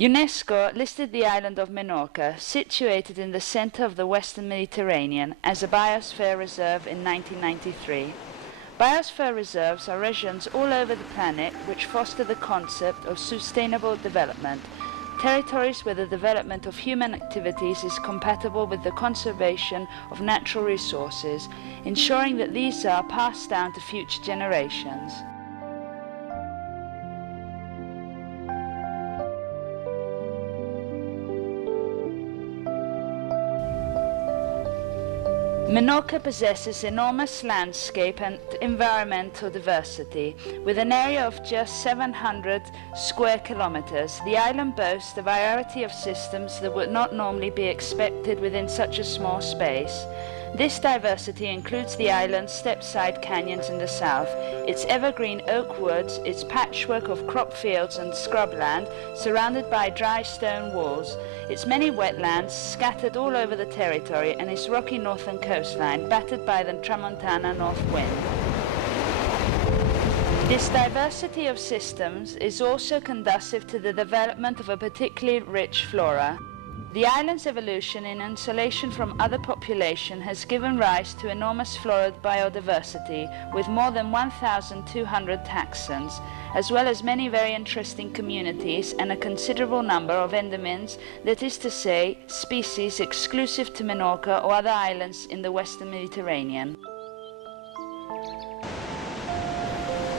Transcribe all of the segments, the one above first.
UNESCO listed the island of Menorca, situated in the center of the Western Mediterranean, as a Biosphere Reserve in 1993. Biosphere reserves are regions all over the planet which foster the concept of sustainable development, territories where the development of human activities is compatible with the conservation of natural resources, ensuring that these are passed down to future generations. Menorca possesses enormous landscape and environmental diversity. With an area of just 700 square kilometers, the island boasts a variety of systems that would not normally be expected within such a small space. This diversity includes the island's step-side canyons in the south, its evergreen oak woods, its patchwork of crop fields and scrubland surrounded by dry stone walls, its many wetlands scattered all over the territory, and its rocky northern coastline battered by the Tramontana north wind. This diversity of systems is also conducive to the development of a particularly rich flora. The island's evolution in insulation from other population has given rise to enormous floral biodiversity with more than 1,200 taxons, as well as many very interesting communities and a considerable number of endemins, that is to say, species exclusive to Menorca or other islands in the Western Mediterranean.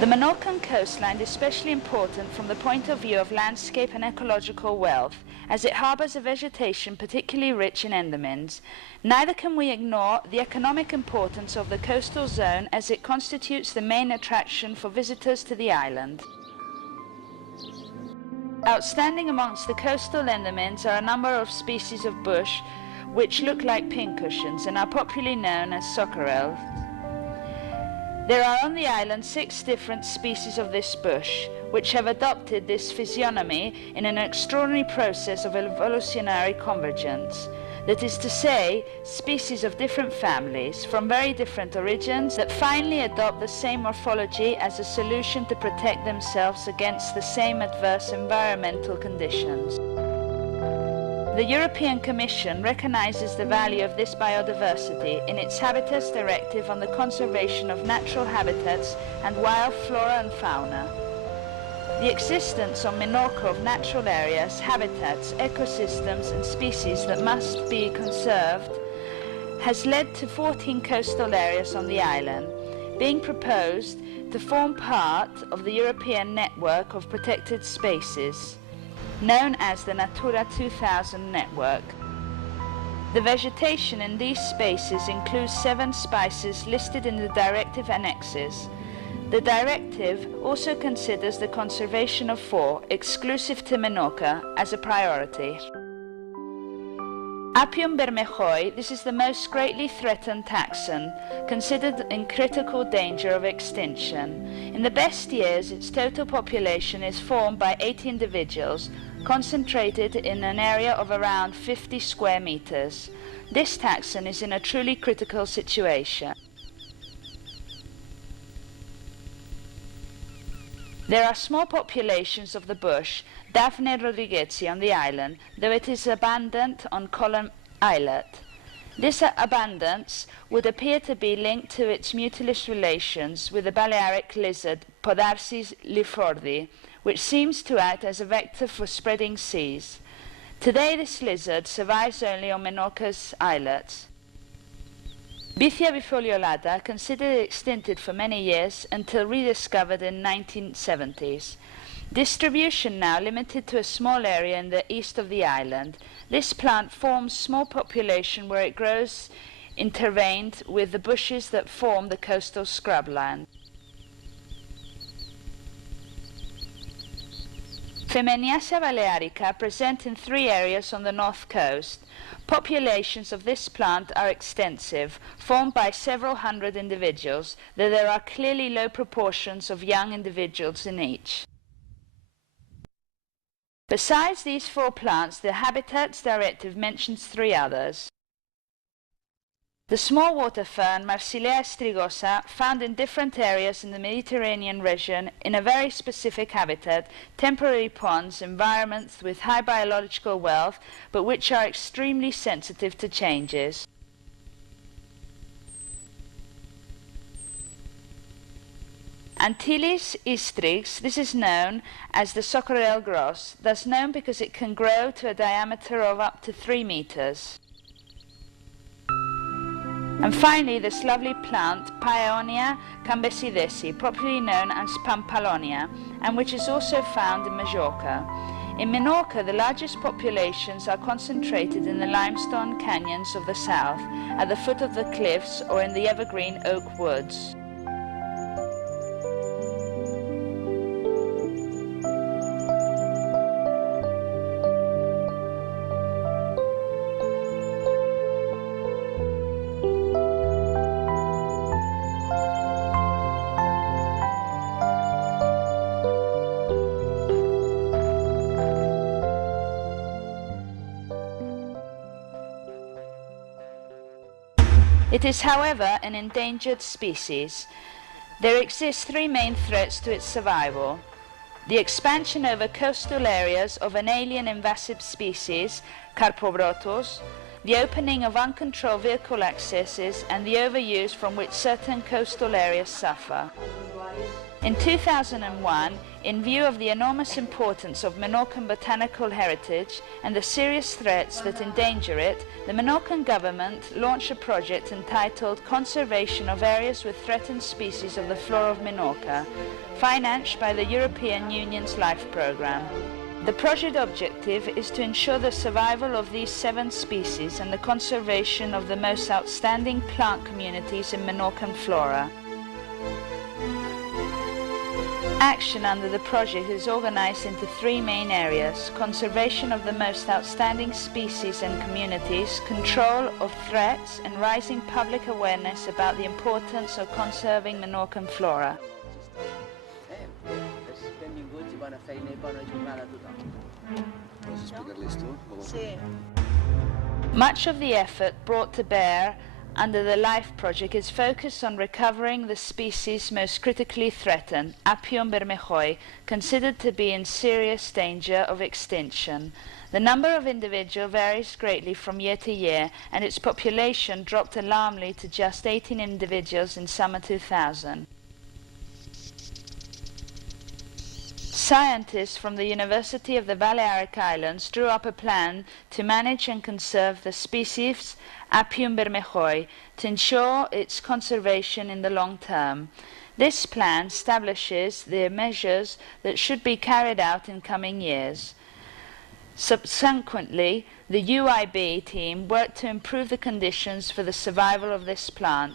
The Menorcan coastline is especially important from the point of view of landscape and ecological wealth, as it harbours a vegetation particularly rich in endemins. Neither can we ignore the economic importance of the coastal zone, as it constitutes the main attraction for visitors to the island. Outstanding amongst the coastal endemins are a number of species of bush which look like pincushions and are popularly known as soccerels. There are on the island 6 different species of this bush, which have adopted this physiognomy in an extraordinary process of evolutionary convergence. That is to say, species of different families, from very different origins, that finally adopt the same morphology as a solution to protect themselves against the same adverse environmental conditions. The European Commission recognizes the value of this biodiversity in its Habitats Directive on the conservation of natural habitats and wild flora and fauna. The existence on Menorca of natural areas, habitats, ecosystems and species that must be conserved has led to 14 coastal areas on the island, being proposed to form part of the European network of protected spaces, known as the Natura 2000 network. The vegetation in these spaces includes 7 species listed in the directive annexes. The directive also considers the conservation of 4, exclusive to Menorca, as a priority. Apium bermejoi, this is the most greatly threatened taxon, considered in critical danger of extinction. In the best years, its total population is formed by 80 individuals, concentrated in an area of around 50 square meters. This taxon is in a truly critical situation. There are small populations of the bush, Daphne rodriguezi, on the island, though it is abundant on Column Islet. This abundance would appear to be linked to its mutualist relations with the Balearic lizard Podarcis lifordi, which seems to act as a vector for spreading seas. Today this lizard survives only on Menorca's islets. Bithia bifoliolata, considered extincted for many years until rediscovered in 1970s. Distribution now limited to a small area in the east of the island. This plant forms small population where it grows intervened with the bushes that form the coastal scrubland. Femeniaceae balearica present in 3 areas on the north coast. Populations of this plant are extensive, formed by several hundred individuals, though there are clearly low proportions of young individuals in each. Besides these 4 plants, the Habitats Directive mentions 3 others. The small water fern Marsilea strigosa, found in different areas in the Mediterranean region in a very specific habitat, temporary ponds, environments with high biological wealth, but which are extremely sensitive to changes. Antilles istrix, this is known as the socorel gros, thus known because it can grow to a diameter of up to 3 meters. And finally, this lovely plant, Paeonia cambesidesi, popularly known as Pampalonia, and which is also found in Majorca. In Menorca, the largest populations are concentrated in the limestone canyons of the south, at the foot of the cliffs or in the evergreen oak woods. It is, however, an endangered species. There exist 3 main threats to its survival: the expansion over coastal areas of an alien invasive species, Carpobrotus, the opening of uncontrolled vehicle accesses, and the overuse from which certain coastal areas suffer. In 2001, in view of the enormous importance of Menorcan botanical heritage and the serious threats that endanger it, the Menorcan government launched a project entitled Conservation of Areas with Threatened Species of the Flora of Menorca, financed by the European Union's LIFE programme. The project objective is to ensure the survival of these 7 species and the conservation of the most outstanding plant communities in Menorcan flora. Action under the project is organized into 3 main areas: conservation of the most outstanding species and communities, control of threats, and raising public awareness about the importance of conserving Menorcan flora. Much of the effort brought to bear under the LIFE project is focused on recovering the species most critically threatened, Apium bermejoi, considered to be in serious danger of extinction. The number of individuals varies greatly from year to year, and its population dropped alarmingly to just 18 individuals in summer 2000. Scientists from the University of the Balearic Islands drew up a plan to manage and conserve the species Apium bermejoi to ensure its conservation in the long term. This plan establishes the measures that should be carried out in coming years. Subsequently, the UIB team worked to improve the conditions for the survival of this plant.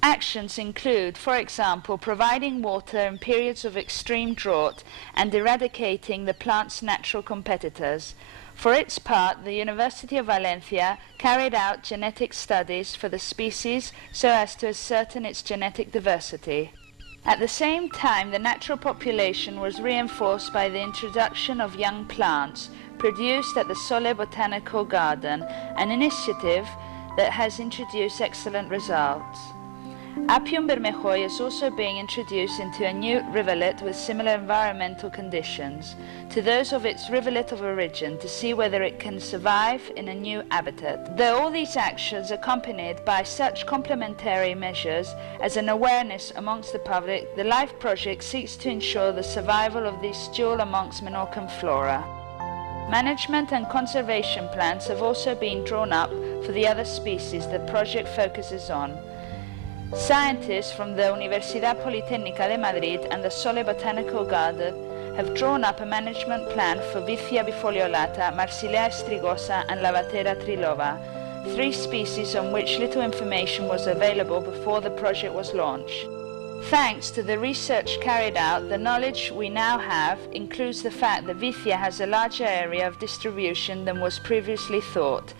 Actions include, for example, providing water in periods of extreme drought and eradicating the plant's natural competitors. For its part, the University of Valencia carried out genetic studies for the species so as to ascertain its genetic diversity. At the same time, the natural population was reinforced by the introduction of young plants produced at the Sole Botanical Garden, an initiative that has introduced excellent results. Apium bermejoi is also being introduced into a new rivulet with similar environmental conditions to those of its rivulet of origin to see whether it can survive in a new habitat. Though all these actions are accompanied by such complementary measures as an awareness amongst the public, the LIFE project seeks to ensure the survival of this jewel amongst Menorcan flora. Management and conservation plans have also been drawn up for the other species the project focuses on. Scientists from the Universidad Politécnica de Madrid and the Sole Botanical Garden have drawn up a management plan for Vicia bifoliolata, Marsilea strigosa and Lavatera trilova, 3 species on which little information was available before the project was launched. Thanks to the research carried out, the knowledge we now have includes the fact that Vicia has a larger area of distribution than was previously thought,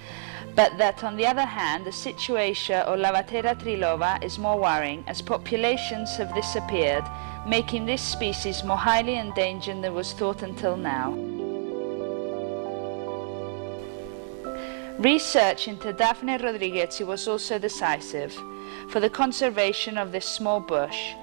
but that on the other hand, the situation of Lavatera trilova is more worrying as populations have disappeared, making this species more highly endangered than was thought until now. Research into Daphne rodriguezi was also decisive for the conservation of this small bush.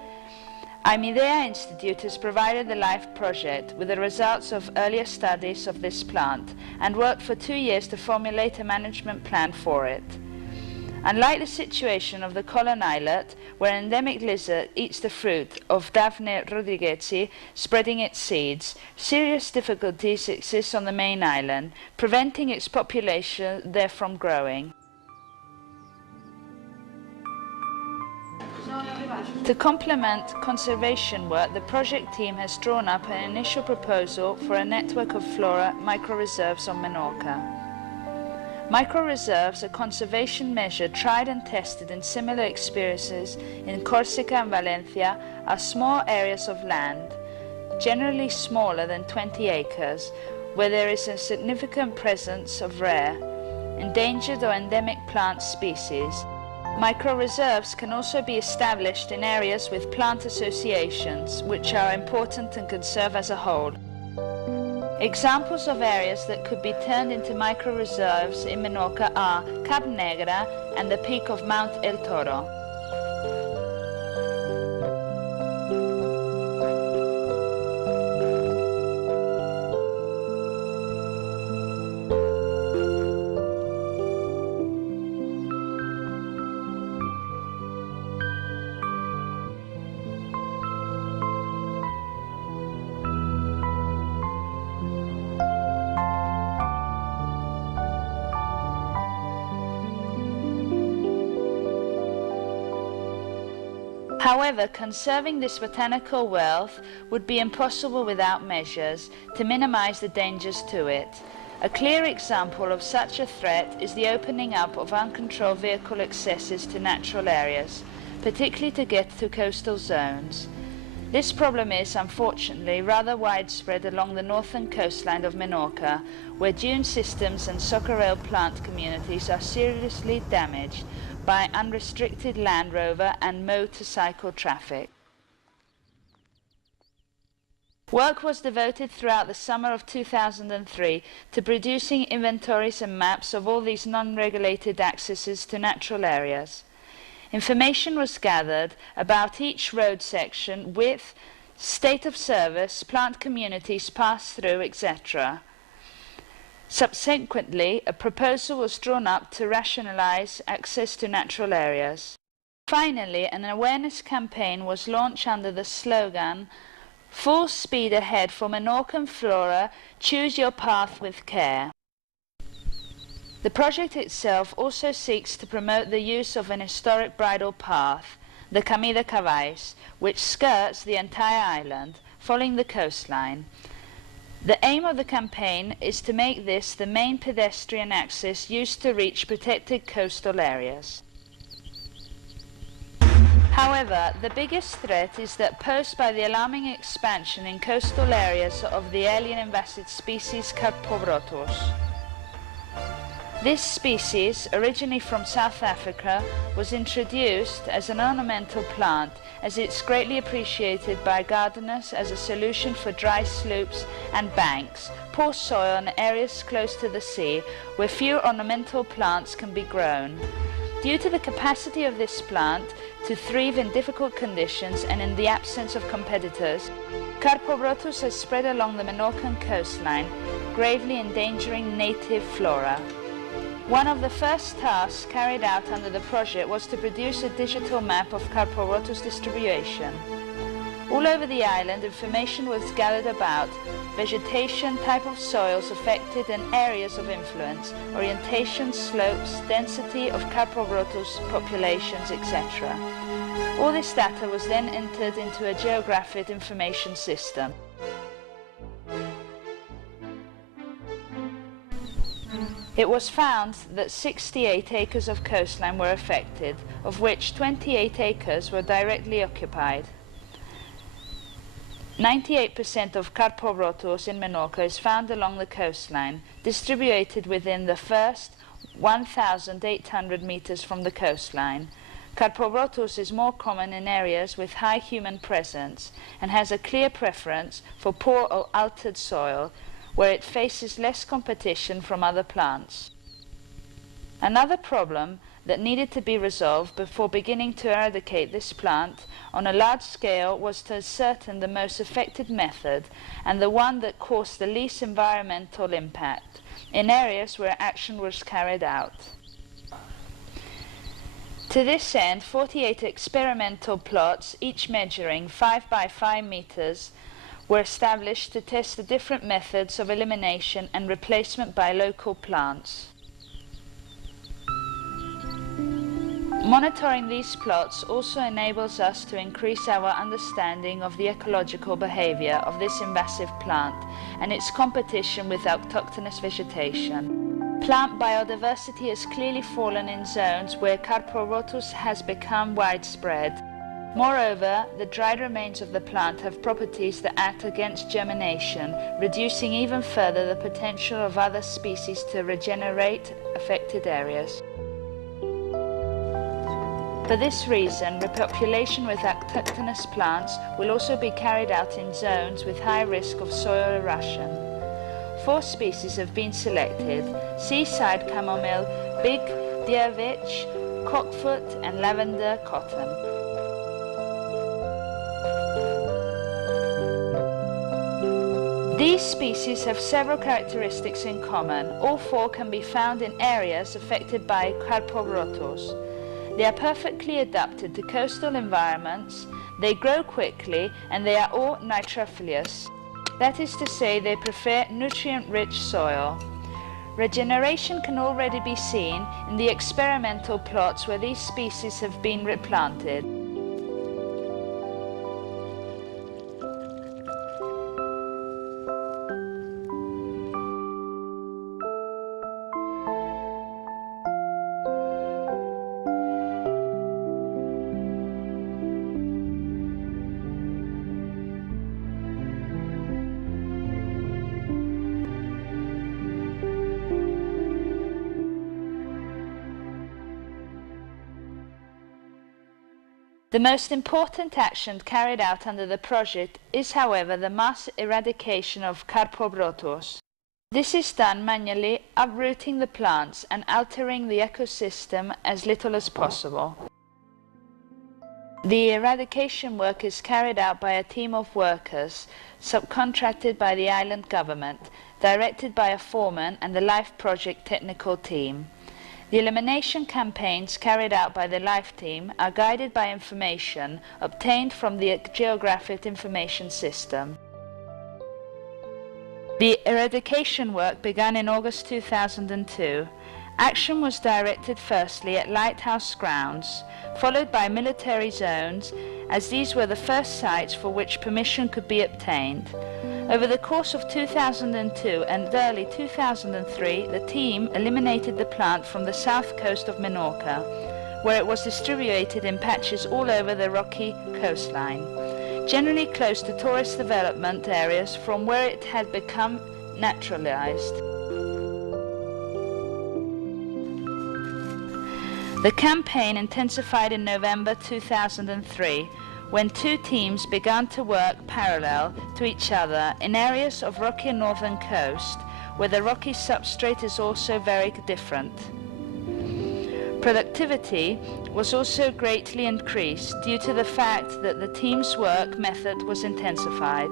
Imidea Institute has provided the LIFE project with the results of earlier studies of this plant and worked for 2 years to formulate a management plan for it. Unlike the situation of the Colon Islet, where an endemic lizard eats the fruit of Daphne rodriguezi, spreading its seeds, serious difficulties exist on the main island, preventing its population there from growing. To complement conservation work, the project team has drawn up an initial proposal for a network of flora micro-reserves on Menorca. Micro-reserves are conservation measure tried and tested in similar experiences in Corsica and Valencia are small areas of land, generally smaller than 20 acres, where there is a significant presence of rare, endangered or endemic plant species. Micro-reserves can also be established in areas with plant associations, which are important and can serve as a whole. Examples of areas that could be turned into micro-reserves in Menorca are Cap Negra and the peak of Mount El Toro. However, conserving this botanical wealth would be impossible without measures to minimize the dangers to it. A clear example of such a threat is the opening up of uncontrolled vehicle accesses to natural areas, particularly to get to coastal zones. This problem is, unfortunately, rather widespread along the northern coastline of Menorca, where dune systems and soccerel plant communities are seriously damaged by unrestricted Land Rover and motorcycle traffic. Work was devoted throughout the summer of 2003 to producing inventories and maps of all these non-regulated accesses to natural areas. Information was gathered about each road section, width, state of service, plant communities passed through, etc. Subsequently, a proposal was drawn up to rationalize access to natural areas. Finally, an awareness campaign was launched under the slogan, "Full speed ahead for Menorcan flora, choose your path with care." The project itself also seeks to promote the use of an historic bridle path, the Camí de Cavalls, which skirts the entire island, following the coastline. The aim of the campaign is to make this the main pedestrian access used to reach protected coastal areas. However, the biggest threat is that posed by the alarming expansion in coastal areas of the alien invasive species Carpobrotus. This species, originally from South Africa, was introduced as an ornamental plant as it's greatly appreciated by gardeners as a solution for dry slopes and banks, poor soil and areas close to the sea where few ornamental plants can be grown. Due to the capacity of this plant to thrive in difficult conditions and in the absence of competitors, Carpobrotus has spread along the Menorcan coastline, gravely endangering native flora. One of the first tasks carried out under the project was to produce a digital map of Carpobrotus distribution. All over the island, information was gathered about vegetation, type of soils affected and areas of influence, orientation, slopes, density of Carpobrotus populations, etc. All this data was then entered into a geographic information system. It was found that 68 acres of coastline were affected, of which 28 acres were directly occupied. 98% of Carpobrotus in Menorca is found along the coastline, distributed within the first 1,800 meters from the coastline. Carpobrotus is more common in areas with high human presence and has a clear preference for poor or altered soil, where it faces less competition from other plants. Another problem that needed to be resolved before beginning to eradicate this plant on a large scale was to ascertain the most effective method and the one that caused the least environmental impact in areas where action was carried out. To this end, 48 experimental plots, each measuring 5 by 5 meters, were established to test the different methods of elimination and replacement by local plants. Monitoring these plots also enables us to increase our understanding of the ecological behavior of this invasive plant and its competition with autochthonous vegetation. Plant biodiversity has clearly fallen in zones where Carporotus has become widespread. Moreover, the dried remains of the plant have properties that act against germination, reducing even further the potential of other species to regenerate affected areas. For this reason, repopulation with autochthonous plants will also be carried out in zones with high risk of soil erosion. 4 species have been selected: seaside chamomile, big deerwitch, cockfoot and lavender cotton. These species have several characteristics in common. All 4 can be found in areas affected by Carporotus. They are perfectly adapted to coastal environments, they grow quickly, and they are all nitrophilous. That is to say, they prefer nutrient-rich soil. Regeneration can already be seen in the experimental plots where these species have been replanted. The most important action carried out under the project is, however, the mass eradication of Carporotus. This is done manually, uprooting the plants and altering the ecosystem as little as possible. The eradication work is carried out by a team of workers, subcontracted by the island government, directed by a foreman and the LIFE project technical team. The elimination campaigns carried out by the LIFE team are guided by information obtained from the Geographic Information System. The eradication work began in August 2002. Action was directed firstly at lighthouse grounds, followed by military zones, as these were the first sites for which permission could be obtained. Over the course of 2002 and early 2003, the team eliminated the plant from the south coast of Menorca, where it was distributed in patches all over the rocky coastline, generally close to tourist development areas from where it had become naturalized. The campaign intensified in November 2003, when 2 teams began to work parallel to each other in areas of rocky northern coast, where the rocky substrate is also very different. Productivity was also greatly increased due to the fact that the team's work method was intensified.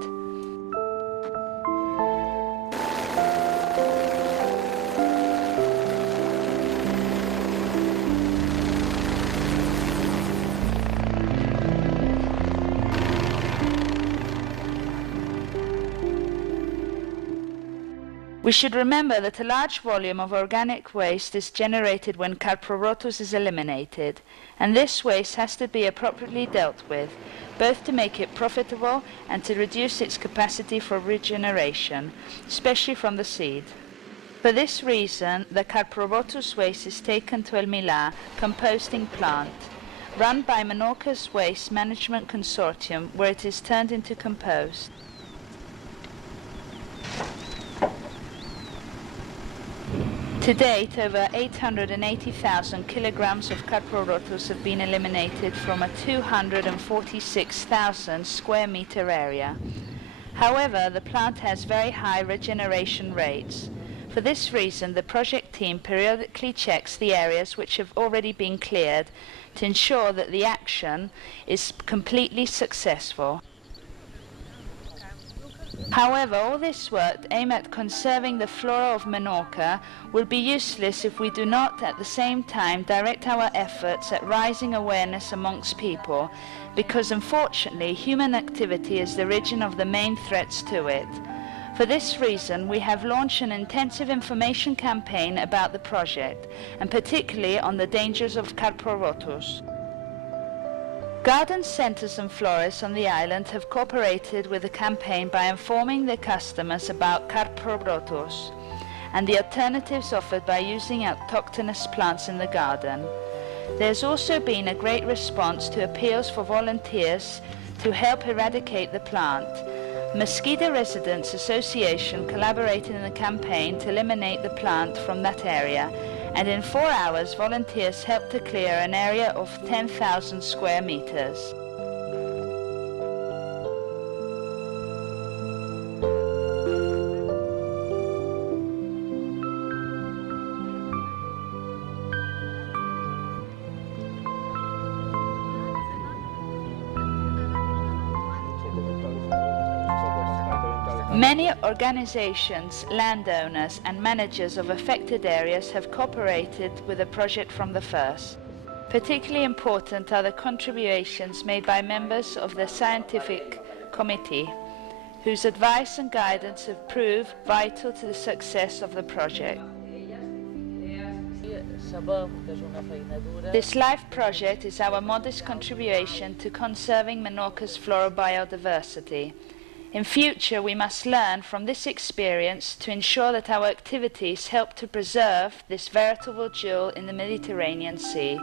We should remember that a large volume of organic waste is generated when Carporotus is eliminated, and this waste has to be appropriately dealt with, both to make it profitable and to reduce its capacity for regeneration, especially from the seed. For this reason, the Carporotus waste is taken to El Milà composting plant, run by Menorca's Waste Management Consortium, where it is turned into compost. To date, over 880,000 kilograms of Carporotus have been eliminated from a 246,000 square meter area. However, the plant has very high regeneration rates. For this reason, the project team periodically checks the areas which have already been cleared to ensure that the action is completely successful. However, all this work aimed at conserving the flora of Menorca will be useless if we do not at the same time direct our efforts at raising awareness amongst people, because unfortunately human activity is the origin of the main threats to it. For this reason, we have launched an intensive information campaign about the project, and particularly on the dangers of carporotus. Garden centres and florists on the island have cooperated with the campaign by informing their customers about carporotus and the alternatives offered by using autochthonous plants in the garden. There has also been a great response to appeals for volunteers to help eradicate the plant. Mosquito Residents Association collaborated in the campaign to eliminate the plant from that area, and in 4 hours volunteers helped to clear an area of 10,000 square meters. Many organizations, landowners and managers of affected areas have cooperated with the project from the first. Particularly important are the contributions made by members of the scientific committee, whose advice and guidance have proved vital to the success of the project. This LIFE project is our modest contribution to conserving Menorca's floral biodiversity. In future, we must learn from this experience to ensure that our activities help to preserve this veritable jewel in the Mediterranean Sea.